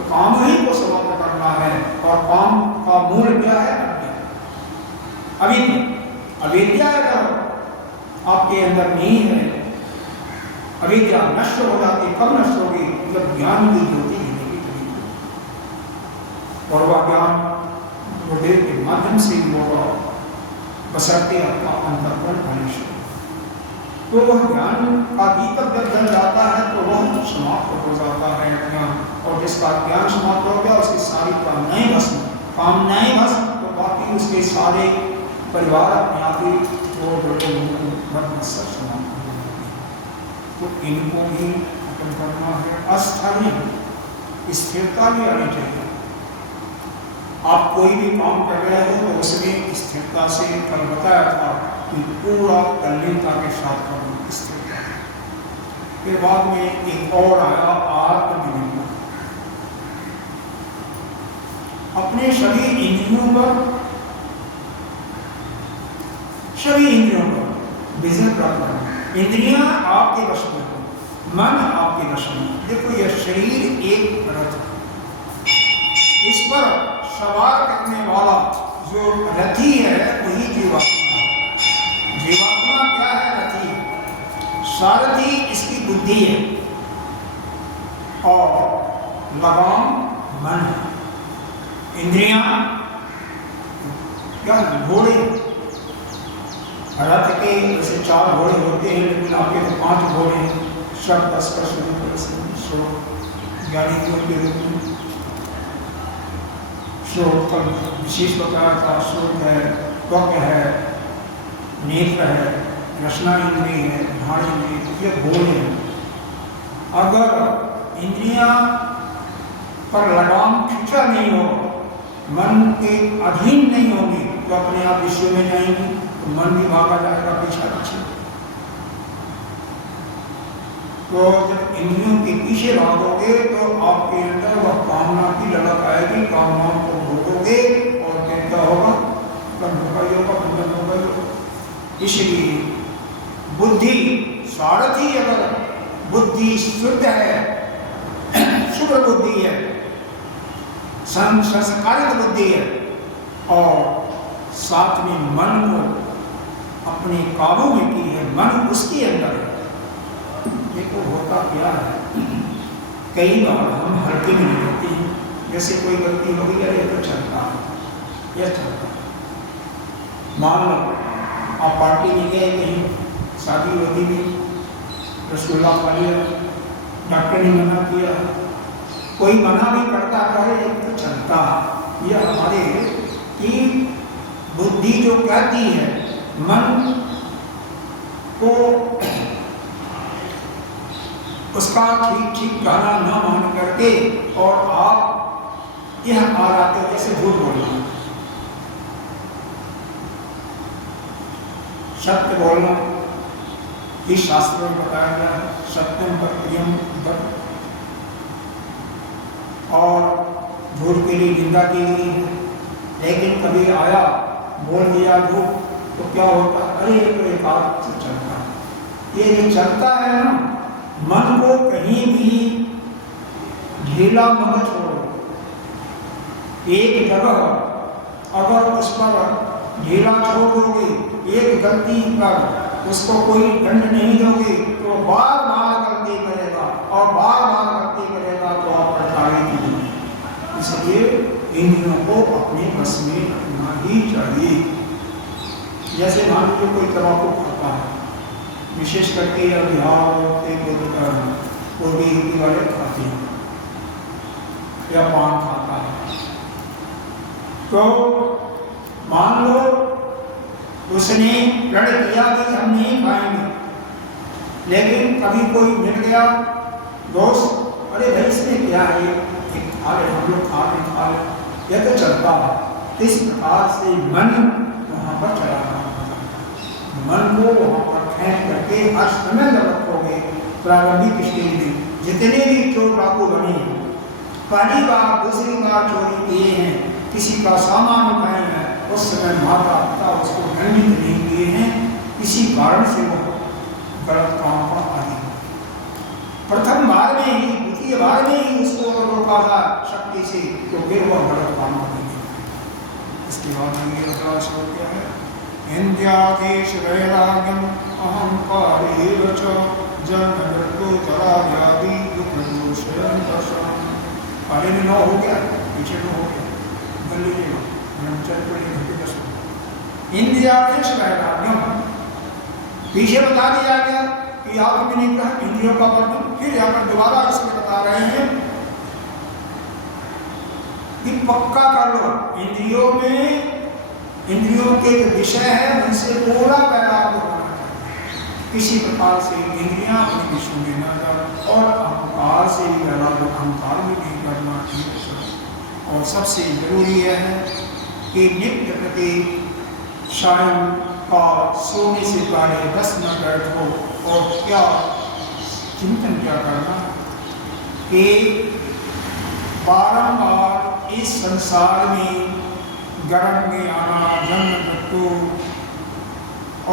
काम ही को समाप्त करना है। और काम का मूल क्या है? अविद्या। अविद्या अगर आपके अंदर नहीं है, अविद्या नष्ट हो जाती, कब नष्ट होगी? जब ज्ञान की ज्योति हिलेगी तभी। और वह ज्ञान गुरुदेव के माध्यम से ही होगा, बशर्ते आपका अंतःकरण घनिष्ठ। तो वह ज्ञान का दीपक जब जल जाता है तो वह समाप्त हो जाता है ज्ञान। और जिसका ज्ञान समाप्त हो गया उसकी सारी कामनाएं भस्म, तो बाकी उसके सारे परिवार अपने आप ही तो इनको भी खत्म करना है। अस्थायी स्थिरता भी आनी चाहिए। आप कोई भी काम कर रहे हो तो उसमें स्थिरता से, कल बताया था कि पूरा तल्लीनता के साथ करना, स्थिरता। फिर बाद में एक और आया आत्मनिर्भर। अपने सभी इंद्रियों पर विजय प्राप्त करना। इंद्रियां आपके वश में हो, मन आपके वश में। देखो यह शरीर एक रथ है, इस पर सवार करने वाला जो रथी है वही जीवात्मा है। जीवात्मा क्या है? रथी है। सारथी इसकी बुद्धि है और लगाम मन है। इंद्रियां क्या? घोड़े। रथ के वैसे 4 घोड़े होते हैं, लेकिन आपके तो 5 घोड़े हैं। शब्द स्पर्श ज्ञानी के रूप में श्रोत का विशेष बताया था। श्रोत है, त्वक है, नेत्र है, रचना इंद्रिय है, घ्राण इंद्रिय, ये घोड़े हैं। अगर इंद्रियां पर लगाम खींचा नहीं हो, मन के अधीन नहीं होगी, तो अपने आप विषयों में जाएंगी, तो मन भी भागा जाएगा पीछे पीछे। तो जब इंद्रियों के पीछे भागोगे तो आपके अंदर वह कामना की ललक आएगी, कामनाओं को भोगोगे और क्या होगा? बंधन होगा। इसलिए बुद्धि सारथी, अगर बुद्धि शुद्ध है, शुद्ध बुद्धि है, संस्कारित बुद्धि है, और साथ में मन को अपने काबू में की है, मन उसके अंदर है। देखो होता क्या है, कई बार हम हल्के में नहीं होते हैं। जैसे कोई गलती हो गई, अरे तो चलता है, यह चलता है। मान लो आप पार्टी में गए, कहीं शादी होती भी, रसगुल्ला खा लिया, डॉक्टर ने मना किया, कोई मना भी करता है, तो चलता है। यह हमारे की बुद्धि जो कहती है, मन को उसका ठीक गाना न मान करके, और आप यह आते हो जैसे झूठ बोलना, सत्य बोलना। इस शास्त्र में बताया गया है, सत्यम पर प्रियम पर, और झूठ के लिए निंदा की गई है। लेकिन कभी आया बोल दिया झूठ, तो क्या होता? अरे ये तो एक आदत से चलता है। ये चलता है ना, मन को कहीं भी ढीला मत छोड़ो। एक जगह अगर उस पर ढीला छोड़ दोगे, एक गलती पर उसको कोई दंड नहीं दोगे, तो बार बार गलती करेगा, और बार बार गलती करेगा, तो आप पछताएंगे नहीं। इसलिए इंद्रियों को अपने बस में रखना ही चाहिए। जैसे मान लीजिए कोई तंबाकू खाता है, विशेष करके बिहार पूर्वी यूपी वाले खाते हैं, या पान खाता है, तो मान लो उसने प्रण किया कि हम नहीं खाएंगे, लेकिन कभी कोई मिल गया दोस्त, अरे भाई इसमें क्या है, खा ले, हम लोग खा ले, यह तो चलता है। इस प्रकार से मन वहाँ पर चला रहा है। मन को वहाँ पर खेच करके हर समय जब रखोगे, प्रारंभिक स्टेज में जितने भी चोर डाकू बने हैं, पहली बार दूसरी बार चोरी किए हैं, किसी का सामान उठाए हैं, उस समय माता पिता उसको दंडित नहीं किए हैं, इसी कारण से वो गलत काम पर आए। प्रथम बार में ही, द्वितीय बार में ही उसको रोका था शक्ति से, तो फिर वह गलत काम करेंगे। इसके बाद ये अगला श्लोक क्या है? इंद्रियाधीश वैराग्यम अहंकारेव च जन्ममृत्यु जराव्याधि दुःखदोषं दशम। पहले में 9 हो गया, पीछे 9 हो गया, कर लीजिएगा। इंद्रियाधीश वैराग्यम, पीछे बता दिया गया कि आत्मनिग्रह, इंद्रियों का वर्णन। फिर यहाँ पर दोबारा इसमें बता रहे हैं कि पक्का कर लो, इंद्रियों में इंद्रियों के जो विषय है उनसे पूरा वैराग्य होना चाहिए। किसी प्रकार से इंद्रियां अपने विषय में न जाए और अहंकार से भी वैराग्य, अहंकार भी नहीं करना चाहिए। और सबसे जरूरी यह है कि नित्य प्रति शायन का सोने से पहले 10 मिनट बैठो और क्या चिंतन क्या करना कि बारंबार इस संसार में गर्भ में आना, जन्म मृत्यु,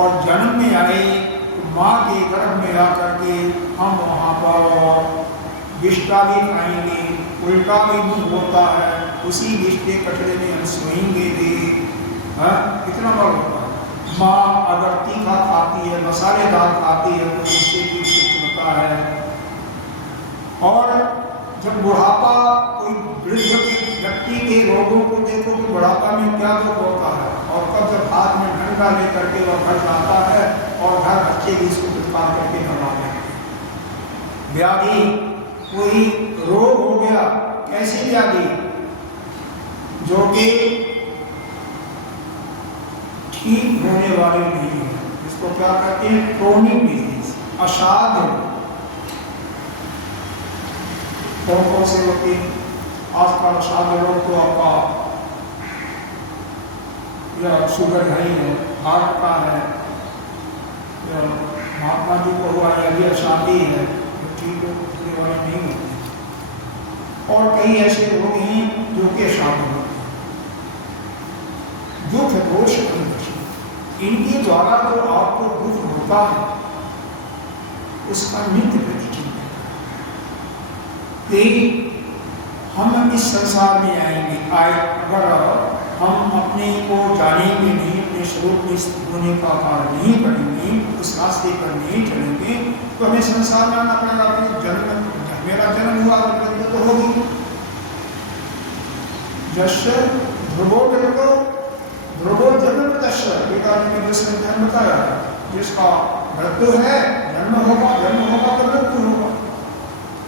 और जन्म में आए तो माँ के गर्भ में आकर के हम वहाँ पर विष्टा भी खाएंगे, उल्टा भी मुँह होता है, उसी विष्टे कचरे में हम सोएंगे भी। कितना बार होता है। माँ अगर तीखा खाती है, मसालेदार खाती है तो इससे भी होता है। और जब बुढ़ापा, कोई वृद्ध व्यक्ति के रोगों को देखो कि बुढ़ापा में क्या दुख होता है, और कब जब हाथ में डंडा लेकर के वह घर जाता है और घर बच्चे भी इसको दुष्कार करके करवा देते हैं। व्याधि, कोई रोग हो गया, कैसी व्याधि जो कि ठीक होने वाली नहीं है, इसको क्या कहते हैं, क्रोनिक डिजीज, असाध्य। कौन से होती आजकल असाध्य रोग तो आपका या शुगर है, हार्ट का है, या महात्मा जी को हुआ या भी अशांति है, तो ठीक होने वाले नहीं होते। और कई ऐसे रोग हैं जो कि असाध्य होते हैं। दुख दोष इनके द्वारा जो आपको दुख होता है उसका नित्य प्रति चिंतन कि हम इस संसार में आए अगर हम अपने को जानेंगे नहीं, अपने स्वरूप में स्थित होने का कार्य नहीं करेंगे, उस रास्ते पर नहीं चलेंगे तो हमें संसार में आना पड़ेगा। अपने जन्म, मेरा जन्म हुआ तो मृत्यु तो होगी। जश्य ध्रुवो मृत्यु ध्रुवो जन्म तस्य, पिताजी ने जिसने जन्म बताया, जिसका मृत्यु है जन्म होगा तो मृत्यु होगा।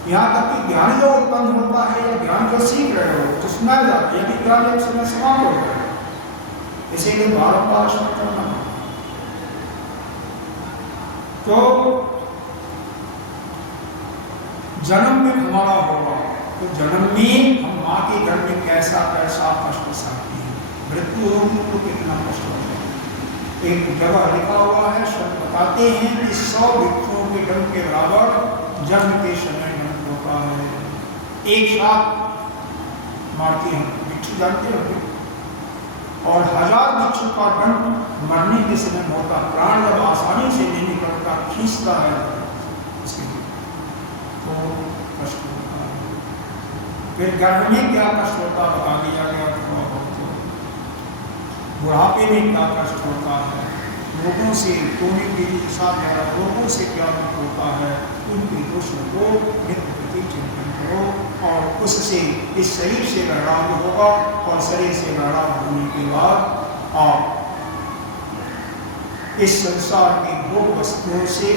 यहाँ तक कि ज्ञान जो उत्पन्न होता है या ज्ञान जो सीख रहे हो तो सुना जाता है, यदि ज्ञान एक समय समाप्त हो जाए, इसीलिए बारंबार स्मरण करना। तो जन्म में हमारा होगा तो जन्म में हम माँ के घर में कैसा कैसा कष्ट सहते हैं, मृत्यु होगी तो कितना कष्ट होगा। एक जगह लिखा हुआ है, सब बताते हैं कि 100 भिक्षुओं के दंड के बराबर जन्म के समय दंड होता है। एक साथ मारते हैं, भिक्षु जानते हो, और 1000 भिक्षु का दंड मरने के समय होता। प्राण जब आसानी से नहीं निकलता, खींचता है उसके लिए तो कष्ट होता है। फिर गर्भ में क्या कष्ट होता बता दिया गया। बुढ़ापे में क्या कष्ट होता है, लोगों से टोने के साथ लोगों से क्या दुख होता है, उनके दोषों को नित्य प्रति चिंतन करो और उससे इस शरीर से वैराग्य होगा। और शरीर से वैराग्य होने के बाद आप इस संसार की भोग वस्तुओं से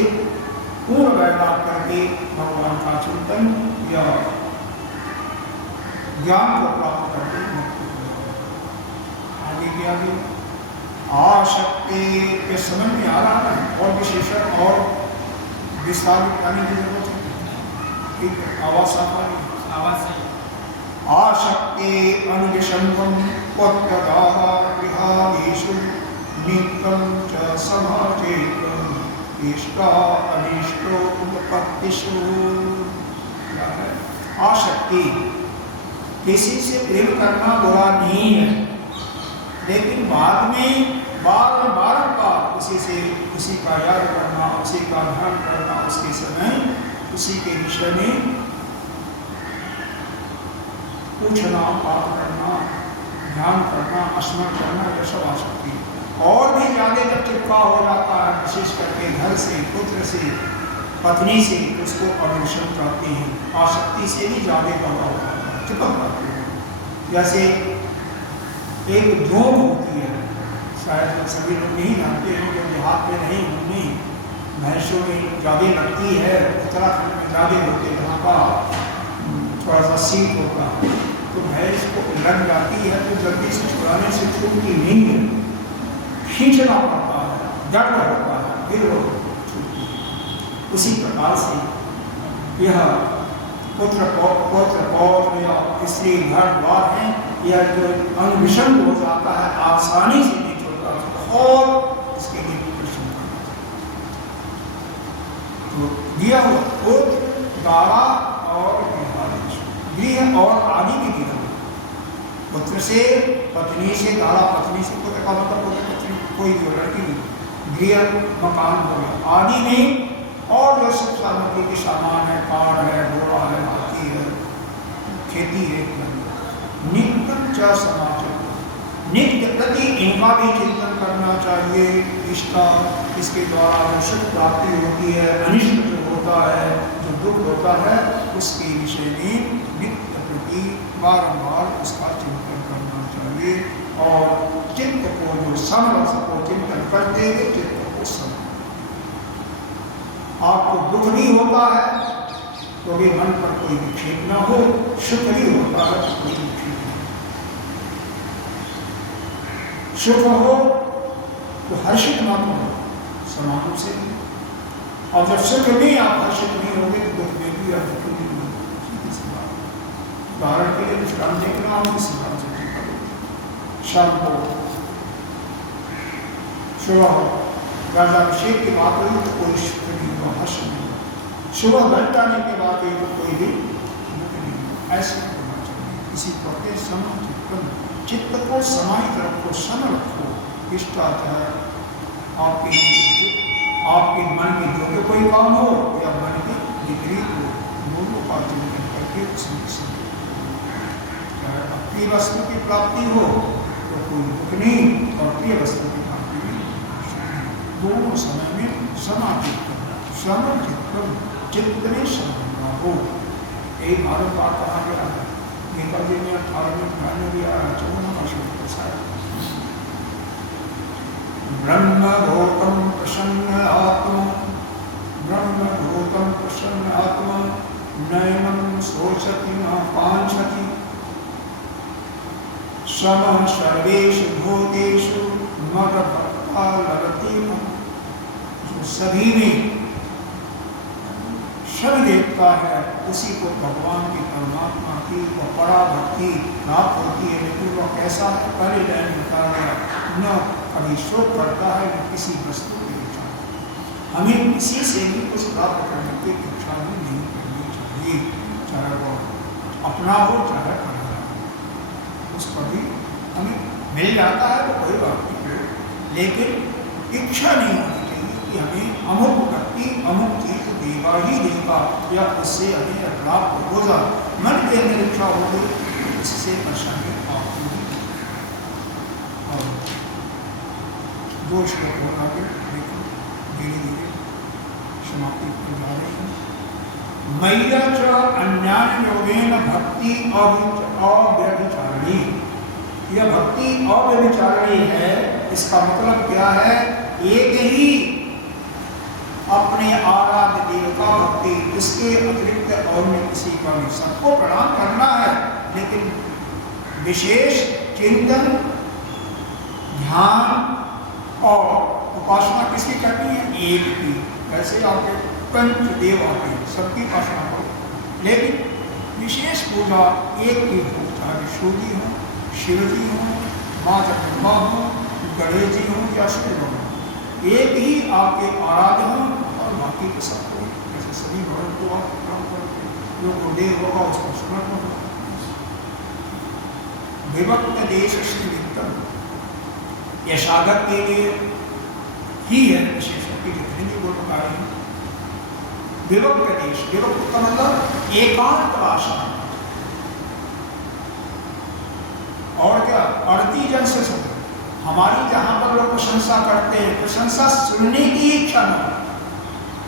पूर्ण वैराग्य करके भगवान का चिंतन या ज्ञान को प्राप्त करके किया गया। आशक्ति के समझ में आ रहा है और विशेषण और विस्तार करने की जरूरत है। ठीक, आवाज आवाज आशक्ति अनुविशंकम पत्तदारा विहारेषु नित्यं च समाचेत इष्टा अनिष्टो उपपत्तिषु। आशक्ति, किसी से प्रेम करना बुरा नहीं है, लेकिन बाद में बार उसी का याद करना, उसी का ध्यान करना, उसके समय उसी के विषय में पूछना, बात करना, ध्यान करना, स्मरण करना, यह सब आसक्ति। और भी ज्यादा जब चिपका हो जाता है, विशेष करके घर से, पुत्र से, पत्नी से, उसको अनुसरण करते हैं। आसक्ति से भी ज्यादा पैदा होता है, चिपक जाती है। जैसे एक धूम होती है, शायद सभी लोग नहीं जानते हैं, जो देहात में नहीं होनी, भैंसों में ज़्यादा लगती है, उत्तराखंड में ज़्यादा होती है, वहाँ का थोड़ा सा सीट होता है, तो भैंस को लग जाती है तो जल्दी से छुड़ाने से छूटती नहीं है। खींचना पड़ता है, दर्द होता है, फिर वो छूटती है। उसी प्रकार से यह पुत्र पौत्र या स्त्री घर द्वार है, यह जो अंगविषम हो जाता है आसानी से नहीं छोड़ता, बहुत इसके लिए परिश्रम करना चाहिए। तो दिया हुआ पुत्र, दारा और गृह और आदि की दिया पुत्र से, पत्नी से, दारा पत्नी से, पुत्र का मतलब पुत्र पत्नी कोई भी लड़की नहीं, गृह मकान हो गया, आदि में और जो सब सामग्री के सामान है, कार है, घोड़ा है, हाथी है, खेती है, नित्यम च समाचार, नित्य प्रति इनका भी चिंतन करना चाहिए। इसका इसके द्वारा जो सुख प्राप्ति होती है, अनिष्ट जो होता है, जो दुख होता है, उसके विषय में नित्य प्रति बारंबार उसका चिंतन करना चाहिए और चित्त को जो समरस को चिंतन करते हुए चित्त को सम आपको दुख भी होता है तो भी मन पर कोई विक्षेप न हो, सुख भी होता है तो कोई विक्षेप न हो। सुख हो तो हर्षित मत हो, समानुप से नहीं। और जब सुख में आप हर्षित नहीं होंगे तो दुख में भी आप दुख नहीं होंगे। उदाहरण के लिए दृष्टांत देखना, हम किसी बात से ठीक करेंगे। शाम को सुबह राजाभिषेक की बात हुई तो कोई सुख नहीं हुआ, हर्ष नहीं हुआ। सुबह घंट आने के बाद हुई तो कोई भी दुख नहीं हुआ। ऐसा होना चाहिए। इसी प्रकार समाचित्तम, चित्त को समाहित रखो, सम रखो। इष्टार्थ है आपके मन के जो भी कोई काम हो या मन के विपरीत हो, दोनों का चिंतन करके उसमें प्रिय वस्तु की प्राप्ति हो तो कोई दुख नहीं, और प्रिय वस्तु की प्राप्ति नहीं, दोनों समय में समाचित करना, समचित्तम, चित्त में समन्वय हो। एक भारत बात कहा गया है, गीता जी में 18वें अध्याय में भी आया, 14वां श्लोक के साथ, ब्रह्मभूतं प्रसन्न आत्मा, ब्रह्मभूतं प्रसन्न आत्मा, नैनं शोचति न वाञ्छति, समः सर्वेषु भूतेषु मद्भक्ता लभते माम्। जो सभी में सभी देखता है उसी को भगवान की, परमात्मा की वो पराभक्ति प्राप्त होती है। लेकिन वह कैसा है, पहले लाइन बता गया, न कभी शोक करता है न किसी वस्तु की इच्छा। हमें किसी से भी कुछ प्राप्त करने की इच्छा भी नहीं करनी चाहिए, चाहे वो अपना हो चाहे पराया हो। उस पर भी हमें मिल जाता है तो कोई बात नहीं, लेकिन इच्छा नहीं होनी चाहिए कि हमें अमुक व्यक्ति अमुक चीज देगा ही देगा या उससे हमें प्राप्त हो जाए। मन के अंदर इच्छा हो गई, इससे परेशानी आपको नहीं। और दो श्लोक हो आगे देखो, धीरे धीरे समाप्ति की जा रही है। मय्या च अन्यान योगेन भक्ति अव्यभिचारिणी, यह भक्ति अव्यभिचारिणी है। इसका मतलब क्या है, एक ही अपने आराध्य देवता भक्ति, इसके अतिरिक्त और में किसी का नहीं। सबको प्रणाम करना है, लेकिन विशेष चिंतन, ध्यान और उपासना किसकी करनी है, एक की। कैसे आपके पंच देव आते हैं, सबकी उपासना करो, लेकिन विशेष पूजा एक की हो, चाहे सूर्य हो, शिव जी हो, माँ जगदम्बा हो, गणेश जी हो या शिव हो, एक ही आपके आराध्य हो और बाकी के सबको जैसे सभी भगवान को आप प्रणाम करते, जो गुरुदेव होगा उसको समर्पण होगा। विभक्त देश श्रीविक्तम, यह साधक के लिए ही है विशेष की जितने भी गुण बताए हैं। विभक्त देश, विभक्त का मतलब एकांत आश्रम, और क्या अड़ती जन से सुन। हमारी जहाँ पर लोग प्रशंसा करते हैं, प्रशंसा सुनने की इच्छा नहीं,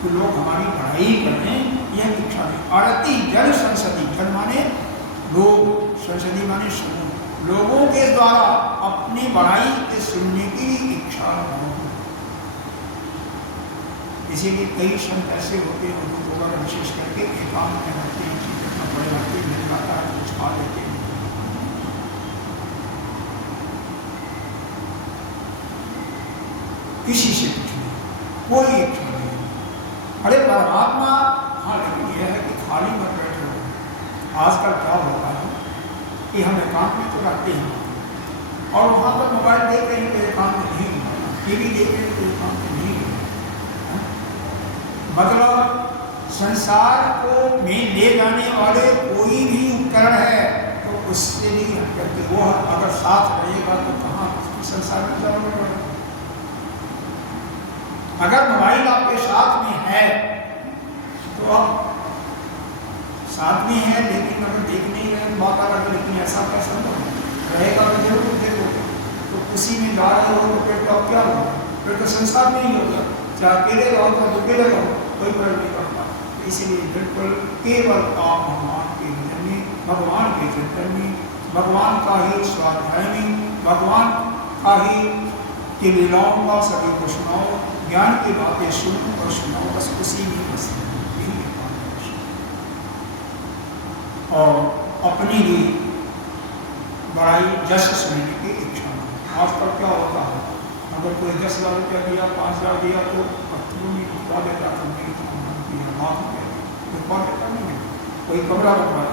तो लोग हमारी पढ़ाई करें यह इच्छा नहीं। अड़ती जन संसदी, जन माने लोग, संसदी माने समूह, लोगों के द्वारा अपनी बढ़ाई के सुनने की इच्छा नहीं। इसीलिए कई संत ऐसे होते हैं, उनको विशेष करके एकांत में रहते हैं, जितना बड़े रहते हैं, मिल जाता है कुछ खा लेते हैं। किसी से कुछ नहीं, कोई इच्छा नहीं। अरे परमात्मा, हाँ लेकिन यह है कि खाली मत बैठो। आजकल क्या होता है कि हम एकांत में तो रहते हैं और वहाँ पर मोबाइल देख रहे हैं तो एकांत में नहीं, टीवी देख रहे हैं तो एकांत में नहीं। मतलब संसार को में ले जाने वाले कोई भी उपकरण है तो उससे नहीं हट करके वो अगर साथ रहेगा तो कहाँ संसार में जाओगे। अगर मोबाइल आपके साथ में है तो आप साथ में है, लेकिन अगर देख नहीं रहे बात आ रहा, लेकिन ऐसा कैसा रहेगा तो जरूर देखोगे। तो उसी में जा रहे हो तो फिर तो आप क्या होगा, फिर तो संसार में ही होगा। चाहे अकेले रहो तो अकेले रहो, कोई फर्क नहीं पड़ता। इसलिए बिल्कुल केवल आप भगवान के भजन में, भगवान के चिंतन में, भगवान का ही स्वाध्याय में, भगवान का ही के लीलाओं का सभी को सुनाओ, ज्ञान की बातें सुनो और सुनाओ, बस उसी में बस यही है। और अपनी भी बड़ाई जश सुनने की इच्छा है। आजकल क्या होता है, अगर कोई 10,000 रुपया दिया, 5,000 दिया तो पत्थरों में लिखवा देता, तुमने लिखवा देता नहीं है। कोई कमरा बनवा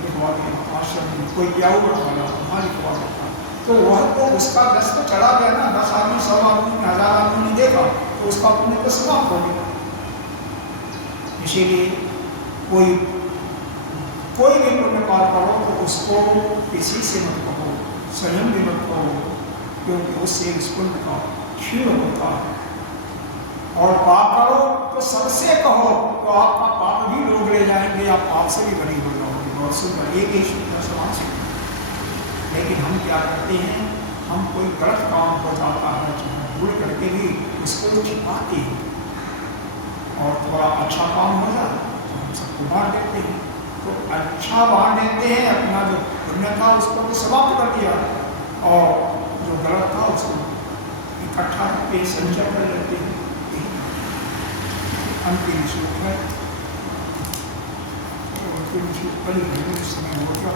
लिखवा दिया आश्रम में, कोई प्याऊ बनवाया वहाँ लिखवा देता। तो वह तो उसका 10 तो चढ़ा गया ना, 10 आदमी 100 आदमी 1000 आदमी ने देखा तो उसका पुण्य तो समाप्त हो गया। इसीलिए कोई भी पुण्य कार्य करो तो उसको किसी से मत कहो, स्वयं भी मत कहो, क्योंकि उससे इस पुण्य का क्षीण होता है। और पाप करो तो सबसे कहो तो आपका पाप भी लोग ले जाएंगे, आप पाप से भी बड़ी हो जाओगे। बहुत सुंदर, एक ही सुंदर समाज। लेकिन हम क्या करते हैं, हम कोई गलत काम हो जाता है चाहे भूल करके भी उसको छिपाते हैं, और थोड़ा अच्छा काम हो जाए तो हम सबको बांट देते हैं। तो अच्छा बांट देते हैं, अपना जो पुण्य था उसको तो समाप्त कर दिया, और जो गलत था उसको इकट्ठा करके संचय कर लेते हैं। अंतिम श्लोक है, अंतिम श्लोक कल समय हो गया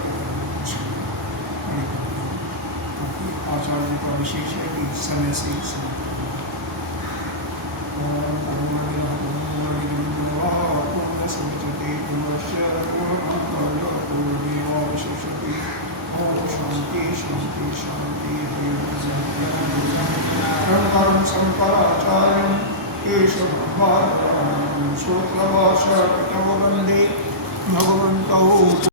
आचार्य जी का विशेष है कि समय से समाप्त शांति शांति शांति। शंकराचार्य केशव श्रोत्रभाषा वंदे भगवन्तौ